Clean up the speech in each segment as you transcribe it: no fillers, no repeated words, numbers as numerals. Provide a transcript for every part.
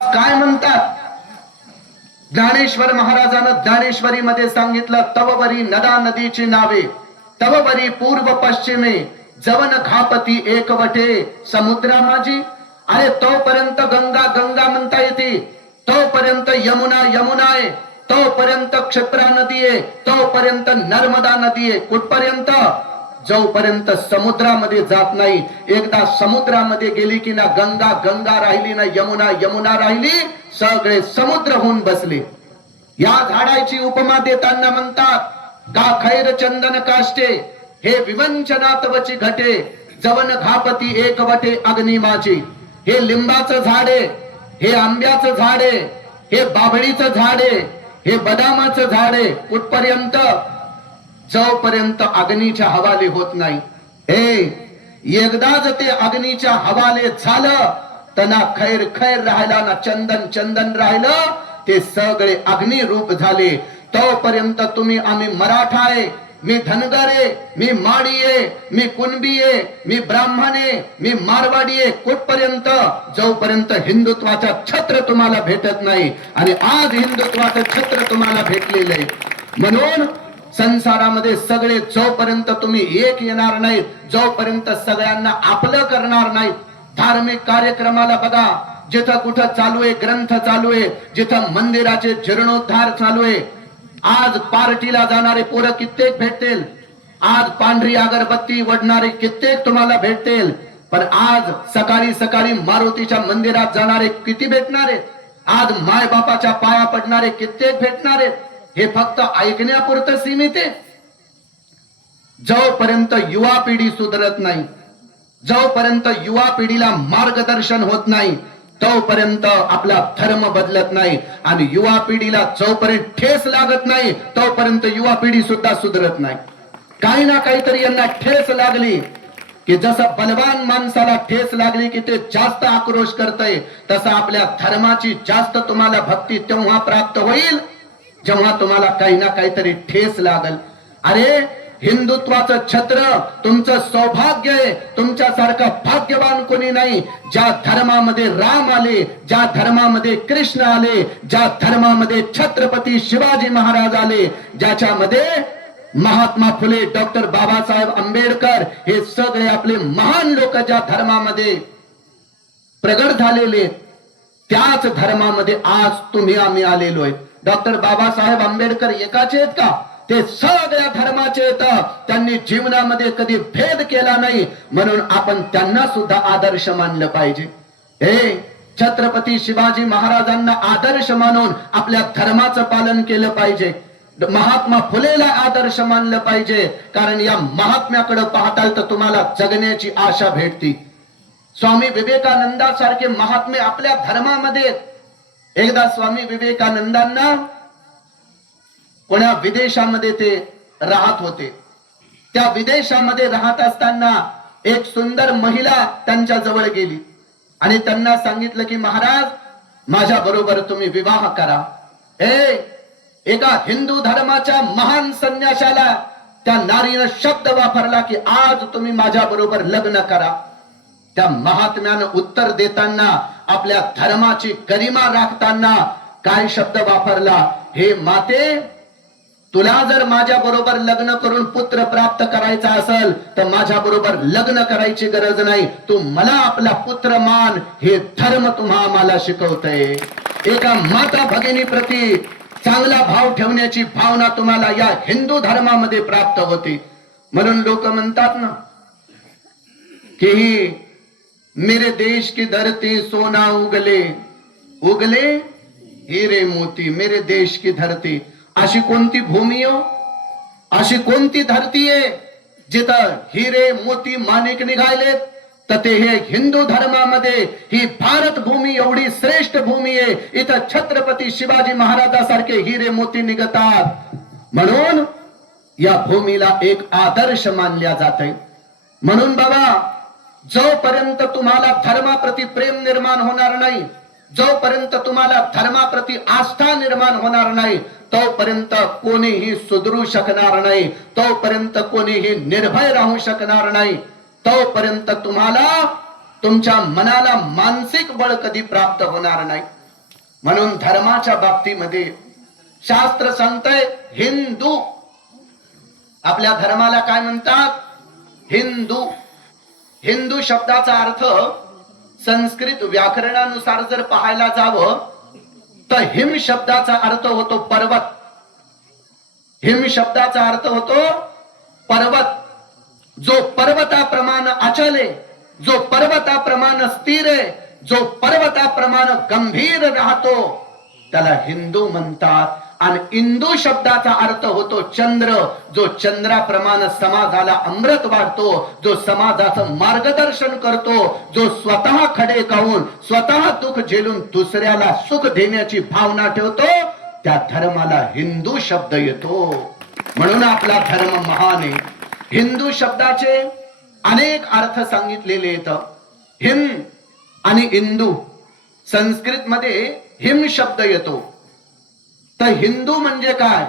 काय म्हणतात? ज्ञानेश्वर महाराजानं ज्ञानेश्वरी मध्ये सांगितलं, तवबरी नदा नदीची नावे, तवबरी पूर्व पश्चिमे, जवन खापती एकवटे समुद्रा माझी. अरे तोपर्यंत गंगा गंगा म्हणता येते, तोपर्यंत यमुना यमुना आहे, तोपर्यंत क्षिप्रा नदी आहे, तोपर्यंत नर्मदा नदी आहे. कुठपर्यंत? जोपर्यंत समुद्रामध्ये जात नाही. एकदा समुद्रामध्ये गेली की ना गंगा गंगा राहिली, ना यमुना यमुना राहिली, सगळे समुद्र होऊन बसले. या झाडाची उपमा देताना म्हणतात, का खैर चंदन काष्टे, हे विवंचनातवची घटे, जवन घापती एकवटे अग्नी माझी. हे लिंबाचं झाड आहे, हे आंब्याचं झाड आहे, हे बाभळीचं झाड आहे, हे बदामाचं झाड आहे. कुठपर्यंत? जोपर्यंत अग्नीच्या हवाले होत नाही. हे एकदाच ते अग्नीच्या हवाले झालं तर ना खैर खैर राहिला, ना चंदन चंदन राहिलं, ते सगळे अग्नी रूप झाले. तोपर्यंत तुम्ही आम्ही मराठा आहे, मी धनगर आहे, मी माडी आहे, मी कुणबी आहे, मी ब्राह्मण आहे, मी मारवाडी आहे. कुठपर्यंत? जोपर्यंत हिंदुत्वाचा छत्र तुम्हाला भेटत नाही. आणि आज हिंदुत्वाचं छत्र तुम्हाला भेटलेलं आहे. म्हणून संसारामध्ये सगळे जोपर्यंत तुम्ही एक येणार नाहीत, जोपर्यंत सगळ्यांना आपलं करणार नाहीत. धार्मिक कार्यक्रमाला बघा, जिथं कुठं चालू आहे, ग्रंथ चालू आहे, जिथं मंदिराचे जीर्णोद्धार चालू आहे. आज पार्टीला जाणारे पोरं कित्येक भेटतील, आज पांढरी अगरबत्ती वडणारे कित्येक तुम्हाला भेटतील, पण आज सकाळी सकाळी मारुतीच्या मंदिरात जाणारे किती भेटणार आहेत? आज माय बापाच्या पाया पडणारे कित्येक भेटणार आहेत? हे फक्त ऐकण्यापुरतं सीमित आहे. जोपर्यंत युवा पिढी सुधरत नाही, जोपर्यंत युवा पिढीला मार्गदर्शन होत नाही, तोपर्यंत आपला धर्म बदलत नाही. आणि युवा पिढीला जोपर्यंत ठेस लागत नाही, तोपर्यंत युवा पिढी सुद्धा सुधरत नाही. काही ना काहीतरी यांना ठेस लागली की, जसं बलवान माणसाला ठेस लागली की ते जास्त आक्रोश करतय, तसं आपल्या धर्माची जास्त तुम्हाला भक्ती तेव्हा प्राप्त होईल जेव्हा तुम्हाला काही ना काहीतरी ठेस लागल. अरे हिंदुत्वाचं छत्र तुमचं सौभाग्य आहे. तुमच्यासारखं भाग्यवान कोणी नाही. ज्या धर्मामध्ये राम आले, ज्या धर्मामध्ये कृष्ण आले, ज्या धर्मामध्ये छत्रपती शिवाजी महाराज आले, ज्याच्यामध्ये महात्मा फुले, डॉक्टर बाबासाहेब आंबेडकर, हे सगळे आपले महान लोक ज्या धर्मामध्ये प्रगट झालेले, त्याच धर्मामध्ये आज तुम्ही आम्ही आलेलो आहे. डॉक्टर बाबासाहेब आंबेडकर एकाचे आहेत का? ते सगळ्या धर्माचे आहेत. त्यांनी जीवनामध्ये कधी भेद केला नाही, म्हणून आपण त्यांना सुद्धा आदर्श मानलं पाहिजे. हे छत्रपती शिवाजी महाराजांना आदर्श मानून आपल्या धर्माचं पालन केलं पाहिजे. महात्मा फुलेला आदर्श मानलं पाहिजे, कारण या महात्म्याकडे पाहताल तर तुम्हाला जगण्याची आशा भेटती. स्वामी विवेकानंदासारखे महात्मे आपल्या धर्मामध्ये. एकदा स्वामी विवेकानंदांना कोण्या विदेशामध्ये ते राहत होते. त्या विदेशामध्ये राहत असताना एक सुंदर महिला त्यांच्या जवळ गेली आणि त्यांना सांगितलं की, महाराज माझ्या बरोबर तुम्ही विवाह करा. एका हिंदू धर्माच्या महान संन्याशाला त्या नारीनं शब्द वापरला की, आज तुम्ही माझ्या बरोबर लग्न करा. त्या महात्म्यानं उत्तर देताना, आपल्या धर्माची गरिमा राखताना काय शब्द वापरला? हे माते, तुला जर माझ्या बरोबर लग्न करून पुत्र प्राप्त करायचा असेल तर माझ्या बरोबर लग्न करायची गरज नाही. तू मला आपला पुत्र मान. हे धर्म तुम्हा आम्हाला शिकवतंय. एका माता भगिनी प्रती चांगला भाव ठेवण्याची भावना तुम्हाला या हिंदू धर्मामध्ये प्राप्त होती. म्हणून लोक म्हणतात ना की, मेरे देश की धरती सोना उगले उगले हिरे मोती, मेरे देश की धरती. अशी कोणती भूमी हो, अशी कोणती धरती आहे जिथं हिरे मोती माणिक निघालेत? तर ते हे हिंदू धर्मामध्ये ही भारत भूमी एवढी श्रेष्ठ भूमी आहे. इथं छत्रपती शिवाजी महाराजासारखे हिरे मोती निघतात. म्हणून या भूमीला एक आदर्श मानल्या जाते. म्हणून बाबा, जोपर्यंत तुम्हाला धर्माप्रती प्रेम निर्माण होणार नाही, जोपर्यंत तुम्हाला धर्माप्रती आस्था निर्माण होणार नाही, तोपर्यंत कोणीही सुधरू शकणार नाही, तोपर्यंत कोणीही निर्भय राहू शकणार नाही, तोपर्यंत तुम्हाला तुमच्या मनाला मानसिक बळ कधी प्राप्त होणार नाही. म्हणून धर्माच्या बाबतीमध्ये शास्त्र सांगतंय हिंदू. आपल्या धर्माला काय म्हणतात? हिंदू. हिंदू शब्दाचा अर्थ संस्कृत व्याकरणानुसार जर पाहायला जावं तर हिम शब्दाचा अर्थ होतो पर्वत. हिम शब्दाचा अर्थ होतो पर्वत. जो पर्वताप्रमाणे अचल आहे, जो पर्वताप्रमाणे स्थिर आहे, जो पर्वताप्रमाणे गंभीर राहतो त्याला हिंदू म्हणतात. आणि इंदू शब्दाचा अर्थ होतो चंद्र. जो चंद्राप्रमाणे समाजाला अमृत वाढतो, जो समाजाचं मार्गदर्शन करतो, जो स्वतः खडे खाऊन स्वतः दुःख झेलून दुसऱ्याला सुख देण्याची भावना ठेवतो, त्या धर्माला हिंदू शब्द येतो. म्हणून आपला धर्म महान आहे. हिंदू शब्दाचे अनेक अर्थ सांगितलेले आहेत. हिम आणि इंदू. संस्कृत मध्ये हिम शब्द येतो. तर हिंदू म्हणजे काय?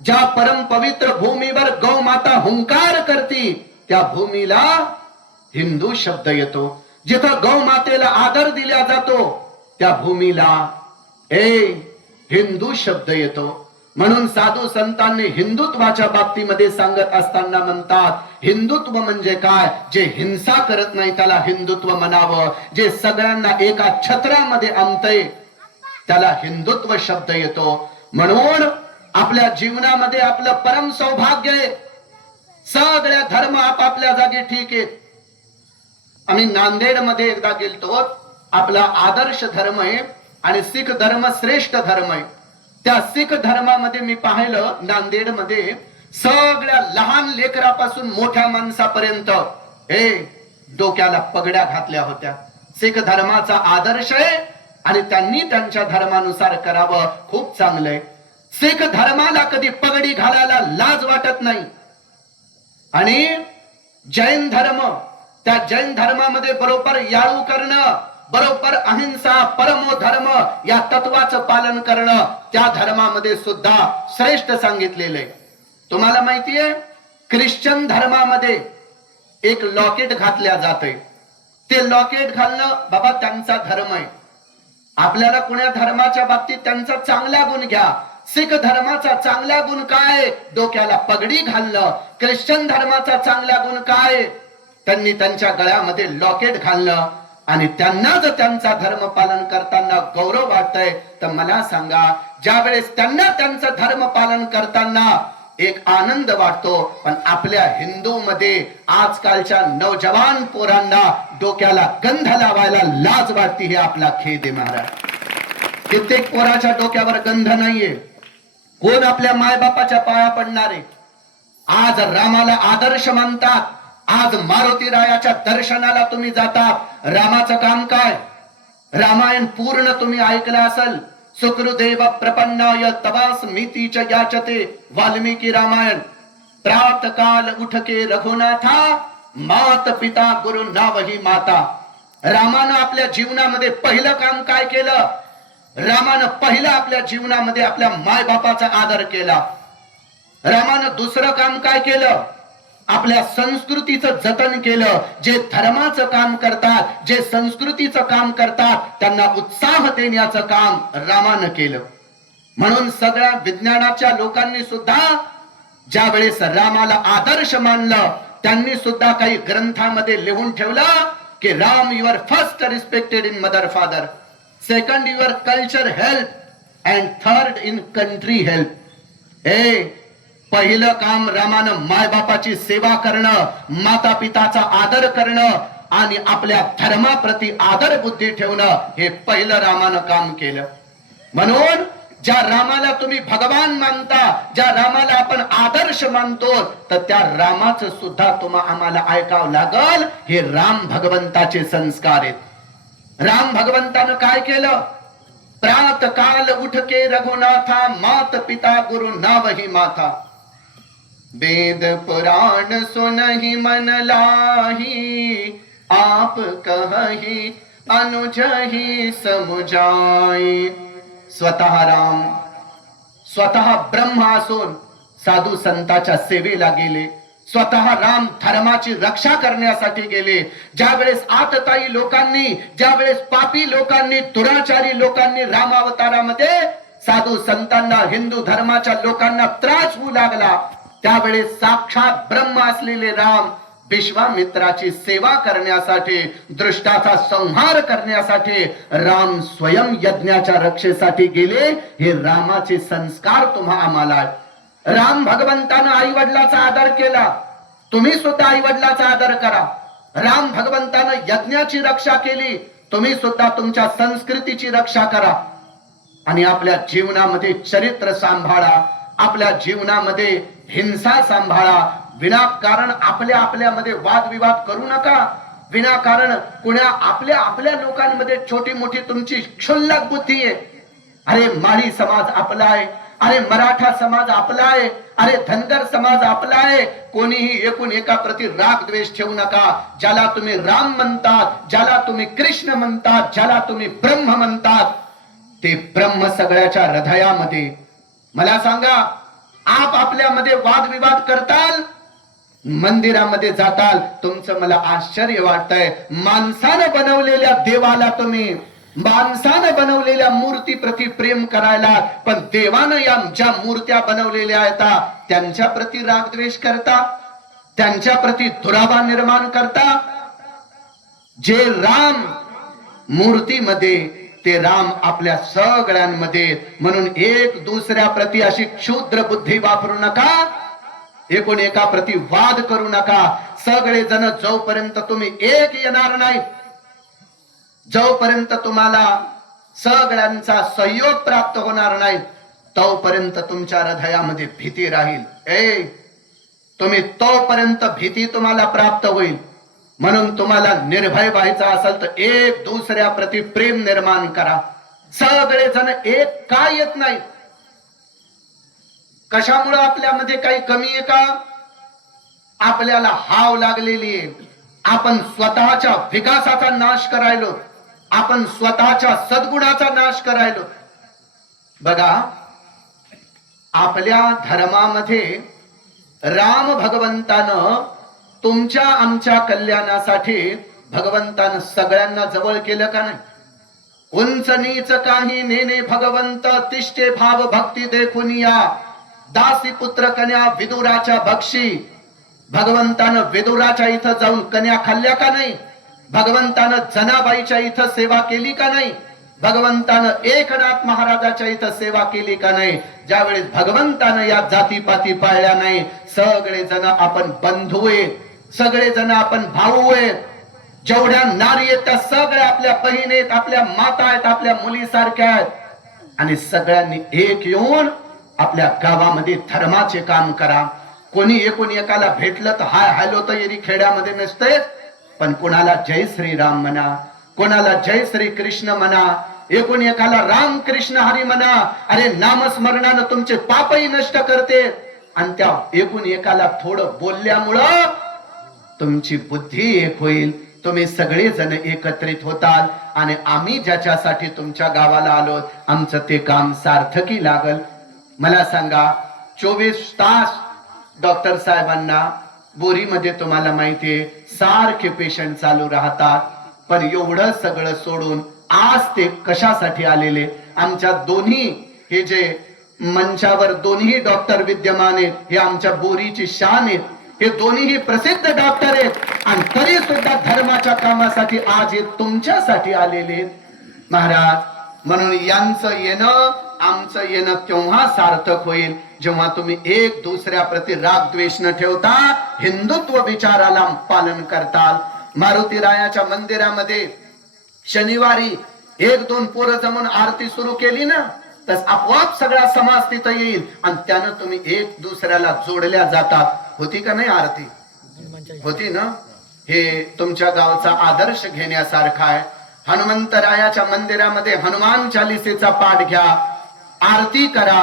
ज्या परम पवित्र भूमीवर गौ माता हुंकार करती त्या भूमीला हिंदू शब्द येतो. जिथं गौ मातेला आदर दिला जातो त्या भूमीला हिंदू शब्द येतो. म्हणून साधू संतांनी हिंदुत्वाच्या बाबतीमध्ये सांगत असताना म्हणतात हिंदुत्व म्हणजे काय? जे हिंसा करत नाही त्याला हिंदुत्व म्हणावं. जे सगळ्यांना एका छत्रामध्ये आणतंय त्याला हिंदुत्व शब्द येतो. म्हणून आपल्या जीवनामध्ये आपलं परम सौभाग्य आहे. सगळ्या धर्म आपापल्या जागी ठीक आहेत. आम्ही नांदेड मध्ये एकदा गेलतो. आपला आदर्श धर्म आहे आणि सिख धर्म श्रेष्ठ धर्म आहे. त्या सिख धर्मामध्ये मी पाहिलं नांदेड मध्ये सगळ्या लहान लेकरापासून मोठ्या माणसापर्यंत डोक्याला पगड्या घातल्या होत्या. सिख धर्माचा आदर्श आहे आणि त्यांनी त्यांच्या धर्मानुसार करावं. खूप चांगलंय. सिख धर्माला कधी पगडी घालायला लाज वाटत नाही. आणि जैन धर्म, त्या जैन धर्मामध्ये बरोबर याळू करणं, बरोबर अहिंसा परमो धर्म या तत्वाचं पालन करणं त्या धर्मामध्ये सुद्धा श्रेष्ठ सांगितलेलं आहे. तुम्हाला माहितीये ख्रिश्चन धर्मामध्ये एक लॉकेट घातल्या जाते. ते लॉकेट घालणं बाबा त्यांचा धर्म आहे. आपल्याला कुण्या धर्माच्या बाबतीत त्यांचा चांगला गुण घ्या. सिख धर्माचा चांगला गुण काय? डोक्याला पगडी घालणं. ख्रिश्चन धर्माचा चांगला गुण काय? त्यांनी त्यांच्या गळ्यामध्ये लॉकेट घालणं. आणि त्यांना जर त्यांचा धर्म पालन करताना गौरव वाटतंय तर मला सांगा ज्या वेळेस त्यांना त्यांचं धर्म पालन करताना एक आनंद वाटतो, पण आपल्या हिंदू मध्ये आजकालच्या नौजवान पोरांना डोक्याला गंध लावायला लाज वाटते. हे आपला खेद आहे महाराज. कित्येक पोराच्या डोक्यावर गंध नाहीये. कोण आपल्या मायबापाच्या पाया पडणारे? आज रामाला आदर्श मानतात. आज मारुती रायाच्या दर्शनाला तुम्ही जातात. रामाचं काम काय? रामायण पूर्ण तुम्ही ऐकलं असेल. सुकृदेव प्रपन्नाय तवास्मीतीच याचते. वाल्मिकी रामायण. प्रात काल उठके रघुनाथा, मात पिता गुरु नावही माता. रामानं आपल्या जीवनामध्ये पहिलं काम काय केलं? रामानं पहिलं आपल्या जीवनामध्ये आपल्या मायबापाचा आदर केला. रामानं दुसरं काम काय केलं? आपल्या संस्कृतीचं जतन केलं. जे धर्माचं काम करतात, जे संस्कृतीचं काम करतात त्यांना उत्साह देण्याचं काम रामानं केलं. म्हणून सगळ्या विज्ञानाच्या लोकांनी सुद्धा ज्या वेळेस रामाला आदर्श मानलं त्यांनी सुद्धा काही ग्रंथामध्ये लिहून ठेवलं की Ram your first respected in mother father, second your culture help and third in country help. पहिलं काम रामानं मायबापाची सेवा करणं, माता पिताचा आदर करणं आणि आपल्या धर्माप्रती आदर बुद्धी ठेवणं हे पहिलं रामानं काम केलं. म्हणून ज्या रामाला तुम्ही भगवान मानता, ज्या रामाला आपण आदर्श मानतो, तर त्या रामाचं सुद्धा आम्हाला ऐकावं लागल. हे राम भगवंताचे संस्कार आहेत. राम भगवंतानं काय केलं? प्रात काल उठके रघुनाथा, मात पिता गुरु नावही माता. वेद पुराण सुनहि मन लाही, आप कहहि अनुजहि समुझाई. स्वतः राम, स्वतः ब्रह्म असून साधू संतांच्या सेवेला गेले. स्वतः राम धर्माची रक्षा करण्यासाठी गेले. ज्या वेळेस आतताई लोकांनी, ज्या वेळेस पापी लोकांनी, दुराचारी लोकांनी रामावतारामध्ये साधू संतांना, हिंदू धर्माच्या लोकांना त्रास होऊ लागला, त्यावेळेस साक्षात ब्रह्म असलेले राम विश्वामित्राची सेवा करण्यासाठी, दृष्टाचा संहार करण्यासाठी राम स्वयं यज्ञाच्या रक्षेसाठी गेले. हे रामाचे संस्कार आम्हाला. राम भगवंतानं आई वडिलाचा आदर केला, तुम्ही सुद्धा आई वडिलाचा आदर करा. राम भगवंतानं यज्ञाची रक्षा केली, तुम्ही सुद्धा तुमच्या संस्कृतीची रक्षा करा. आणि आपल्या जीवनामध्ये चरित्र सांभाळा, आपल्या जीवनामध्ये हिंसा सांभाळा. विनाकारण आपल्यामध्ये वादविवाद करू नका. विनाकारण कुणा आपल्या लोकांमध्ये छोटी मोठी तुमची क्षुल्लक बुद्धी आहे. अरे माळी समाज आपला आहे, अरे मराठा समाज आपला आहे, अरे धनगर समाज आपला आहे. कोणीही एकूण एका प्रति राग द्वेष ठेवू नका. ज्याला तुम्ही राम म्हणतात, ज्याला तुम्ही कृष्ण म्हणतात, ज्याला तुम्ही ब्रह्म म्हणतात, ते ब्रह्म सगळ्याच्या हृदयामध्ये. मला सांगा, आपल्यामध्ये वादविवाद करताल, मंदिरामध्ये जाताल, तुमचं मला आश्चर्य वाटतंय. माणसानं बनवलेल्या देवाला तुम्ही, माणसानं बनवलेल्या मूर्ती प्रति प्रेम करायला, पण देवानं या ज्या मूर्त्या बनवलेल्या आहेत त्यांच्या प्रति रागद्वेष करता, त्यांच्या प्रति दुरावा निर्माण करता. जे राम मूर्तीमध्ये, ते राम आपल्या सगळ्यांमध्ये. म्हणून एक दुसऱ्या प्रति अशी क्षुद्र बुद्धी वापरू नका, एकूण एका प्रति वाद करू नका. सगळे जण जोपर्यंत तुम्ही एक येणार नाही, जोपर्यंत तुम्हाला सगळ्यांचा सहयोग प्राप्त होणार नाही, तोपर्यंत तुमच्या हृदयामध्ये भीती राहील. तुम्ही तोपर्यंत भीती तुम्हाला प्राप्त होईल. म्हणून तुम्हाला निर्भय व्हायचा असेल तर एक दुसऱ्या प्रति प्रेम निर्माण करा. सगळे जण एक का येत नाही? कशामुळे आपल्यामध्ये काही कमी आहे का? आपल्याला हाव लागलेली आहे. आपण स्वतःच्या विकासाचा नाश करायलो, आपण स्वतःच्या सद्गुणाचा नाश करायलो. बघा, आपल्या धर्मामध्ये राम भगवंतानं तुमच्या आमच्या कल्याणासाठी भगवंतानं सगळ्यांना जवळ केलं का नाही? उंच नीच काही नेने भगवंत तिष्ठे भाव भक्ती देखून या. दासी पुत्र कन्या विदुराच्या भक्षी. भगवंतानं विदुराच्या इथं जाऊन कन्या खाल्ल्या का नाही? भगवंतानं जनाबाईच्या इथं सेवा केली का नाही? भगवंतानं एकनाथ महाराजाच्या इथं सेवा केली का नाही? ज्यावेळेस भगवंतानं या जातीपाती पाळल्या नाही, सगळे जण आपण बंधू आहेत, सगळे जण आपण भाऊ आहेत. जेवढ्या नारी आहेत त्या सगळ्या आपल्या बहीण आहेत, आपल्या माता आहेत, आपल्या मुलीसारख्या आहेत. आणि सगळ्यांनी एक येऊन आपल्या गावामध्ये धर्माचे काम करा. कोणी एकूण एकाला भेटलं तर हाय हॅलो तर येरी खेड्यामध्ये नसते, पण कोणाला जय श्रीराम म्हणा, कोणाला जय श्री कृष्ण म्हणा, एकूण एकाला राम कृष्ण हरी म्हणा. अरे नामस्मरणानं तुमचे पापही नष्ट करते. आणि त्या एकूण एकाला थोडं बोलल्यामुळं तुमची बुद्धी एक होईल, तुम्ही सगळे जण एकत्रित होताल. आणि आम्ही ज्याच्यासाठी तुमच्या गावाला आलो, आमचं ते काम सार्थकी लागल. मला सांगा, 24 तास डॉक्टर साहेबांना बोरीमध्ये तुम्हाला माहितीये सारखे पेशंट चालू राहतात, पण एवढं सगळं सोडून आज ते कशासाठी आलेले? आमच्या दोन्ही हे जे मंचावर दोन्ही डॉक्टर विद्यमान आहेत, हे आमच्या बोरीची शान आहेत. हे दोन्हीही प्रसिद्ध डॉक्टर आहेत आणि तरी सुद्धा धर्माच्या कामासाठी आज हे तुमच्यासाठी आलेले महाराज. म्हणून यांचं येणं, आमचं येणं तेव्हा सार्थक होईल जेव्हा तुम्ही एक दुसऱ्या प्रति राग द्वेष न ठेवता हिंदुत्व विचाराला पालन करताल. मारुती रायाच्या मंदिरामध्ये शनिवारी 1-2 पोरं जमून आरती सुरू केली ना, तर आपोआप सगळा समाज तिथं येईल आणि त्यानं तुम्ही एक दुसऱ्याला जोडल्या जातात. होती का नाही आरती? होती ना? हे तुमच्या गावचा आदर्श घेण्यासारखा आहे. हनुमंतरायाच्या मंदिरामध्ये हनुमान चालिसेचा पाठ घ्या, आरती करा,